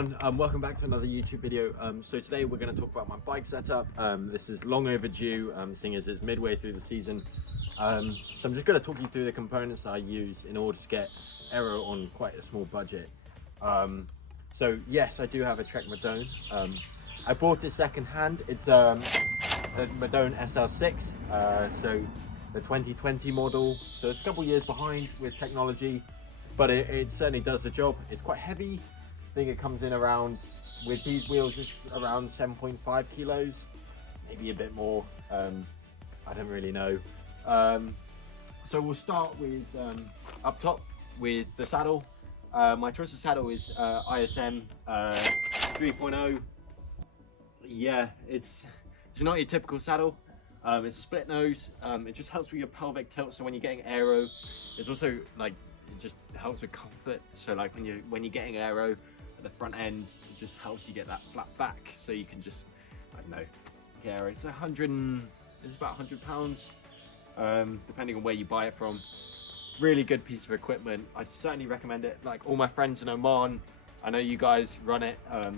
everyone, welcome back to another YouTube video. So today we're going to talk about my bike setup. This is long overdue, seeing as it's midway through the season. So I'm just going to talk you through the components I use in order to get aero on quite a small budget. So yes, I do have a Trek Madone. I bought it second hand. It's a Madone SL6, so the 2020 model. So it's a couple years behind with technology, but it certainly does the job. It's quite heavy. I think it comes in around, with these wheels, it's around 7.5 kilos, maybe a bit more. I don't really know. So we'll start with up top with the saddle. My choice of saddle is ISM 3.0. Yeah, it's not your typical saddle. It's a split nose. It just helps with your pelvic tilt. So when you're getting aero, it's also like it just helps with comfort. So like when you're getting aero at the front end, it just helps you get that flat back. So you can just, I don't know, get aero. It's about 100 pounds, depending on where you buy it from. Really good piece of equipment. I certainly recommend it. Like all my friends in Oman, I know you guys run it. A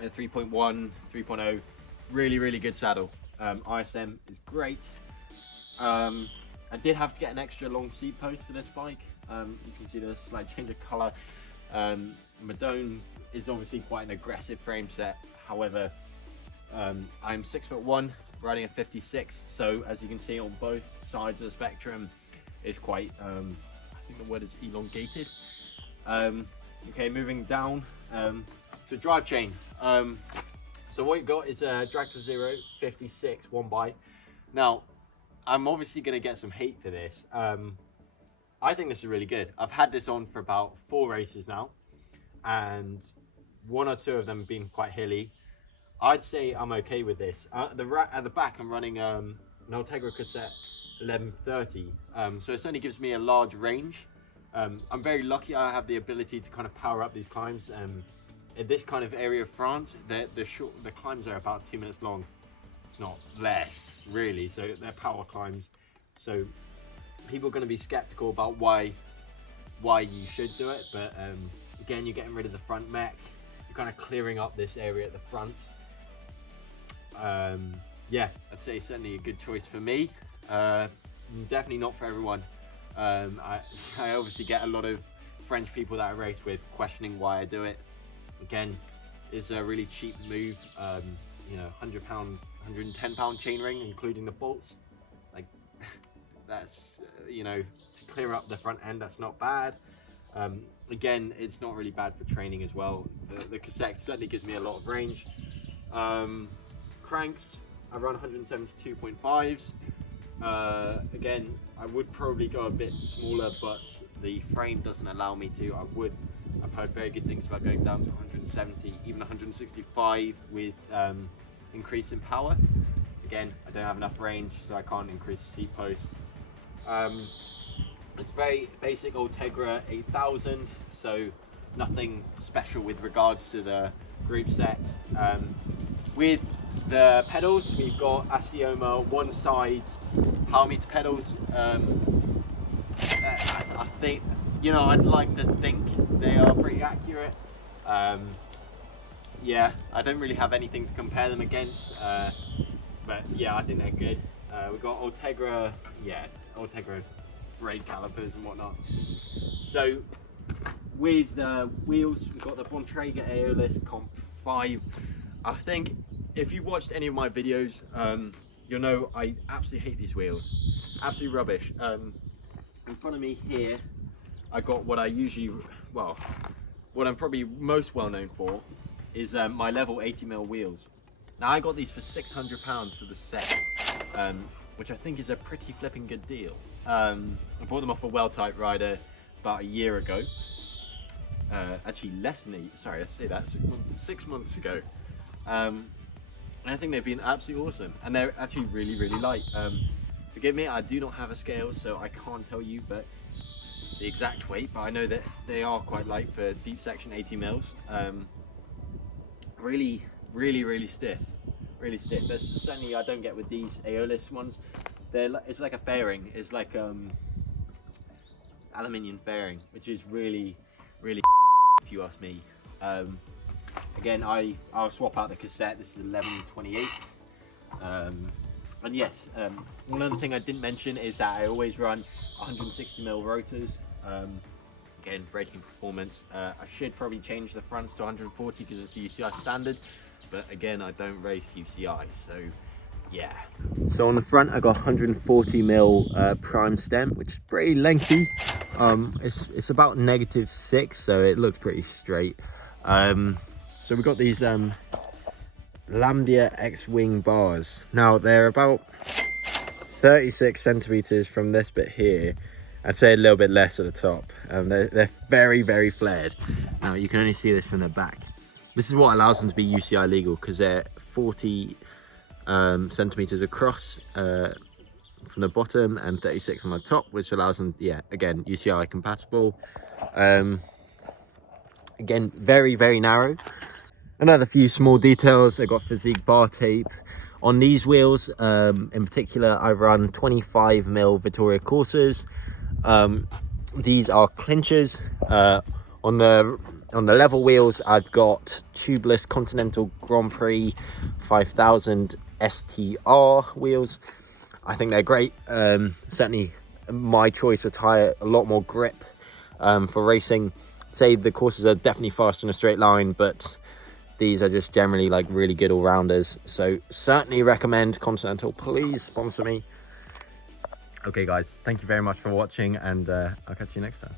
3.1, 3.0, really good saddle. ISM is great. I did have to get an extra long seat post for this bike. You can see the slight change of color. Madone is obviously quite an aggressive frame set. However, I'm 6'1", riding a 56. So as you can see on both sides of the spectrum, it's quite, I think the word is elongated. Okay, moving down. So drive chain. So what you've got is a Drag2Zero 56 one bite. Now, I'm obviously going to get some hate for this. I think this is really good. I've had this on for about 4 races now, and 1 or 2 of them have been quite hilly. I'd say I'm okay with this. At the back, I'm running an Ultegra Cassette 1130, so it certainly gives me a large range. I'm very lucky I have the ability to kind of power up these climbs. In this kind of area of France, the climbs are about 2 minutes long, not less really, so they're power climbs. So people are going to be skeptical about why you should do it, but again, you're getting rid of the front mech, you're kind of clearing up this area at the front. Yeah, I'd say certainly a good choice for me. Definitely not for everyone. I obviously get a lot of French people that I race with questioning why I do it. Again, it's a really cheap move. You know, £100, £110 chainring, including the bolts. Like that's you know, to clear up the front end, that's not bad. Again, it's not really bad for training as well. The cassette certainly gives me a lot of range. Cranks, I run 172.5s. Again, I would probably go a bit smaller, but the frame doesn't allow me to. I've heard very good things about going down to 170, even 165 with increase in power. Again, I don't have enough range, so I can't increase the seat post. It's very basic Ultegra 8000, so nothing special with regards to the group set. With the pedals, we've got Asioma one side power meter pedals. I think, you know, I'd like to think they are pretty accurate. Yeah, I don't really have anything to compare them against, but yeah, I think they're good. We've got Ultegra, yeah, Ultegra brake calipers and whatnot. So with the wheels, we've got the Bontrager Aeolus Comp 5. I think if you've watched any of my videos, you'll know I absolutely hate these wheels. Absolutely rubbish. In front of me here, I got what I usually, well, what I'm probably most well known for is my level 80mm wheels. Now I got these for £600 for the set, which I think is a pretty flipping good deal. I bought them off a Well-Type rider about a year ago. Actually less than sorry, let's say that, 6 months ago. And I think they've been absolutely awesome, and they're actually really light. Forgive me, I do not have a scale, so I can't tell you but the exact weight, but I know that they are quite light for deep section 80mm. Really stiff, really stiff. There's certainly, I don't get with these Aeolus ones. It's like a fairing. It's like aluminium fairing, which is really if you ask me. Again, I'll swap out the cassette. This is 1128. And yes, one other thing I didn't mention is that I always run 160mm rotors. Again, braking performance. I should probably change the fronts to 140 because it's a UCI standard, but again, I don't race UCI, so yeah. So on the front, I got 140mm prime stem, which is pretty lengthy. It's about -6, so it looks pretty straight. So we got these Lambda X-Wing bars. Now they're about 36 centimeters from this bit here. I'd say a little bit less at the top. They're very, very flared. Now you can only see this from the back. This is what allows them to be UCI legal, because they're 40 centimeters across from the bottom and 36 on the top, which allows them, yeah, again, UCI compatible. Again, very, very narrow. Another few small details. I got Physique bar tape on these wheels. In particular, I run 25mm Vittoria Corsas. These are clinchers. On the level wheels, I've got tubeless Continental Grand Prix 5000 STR wheels. I think they're great. Certainly my choice of tyre, a lot more grip for racing. Say the Corsas are definitely fast in a straight line, but these are just generally like really good all-rounders. So certainly recommend Continental. Please sponsor me. Okay guys, thank you very much for watching, and I'll catch you next time.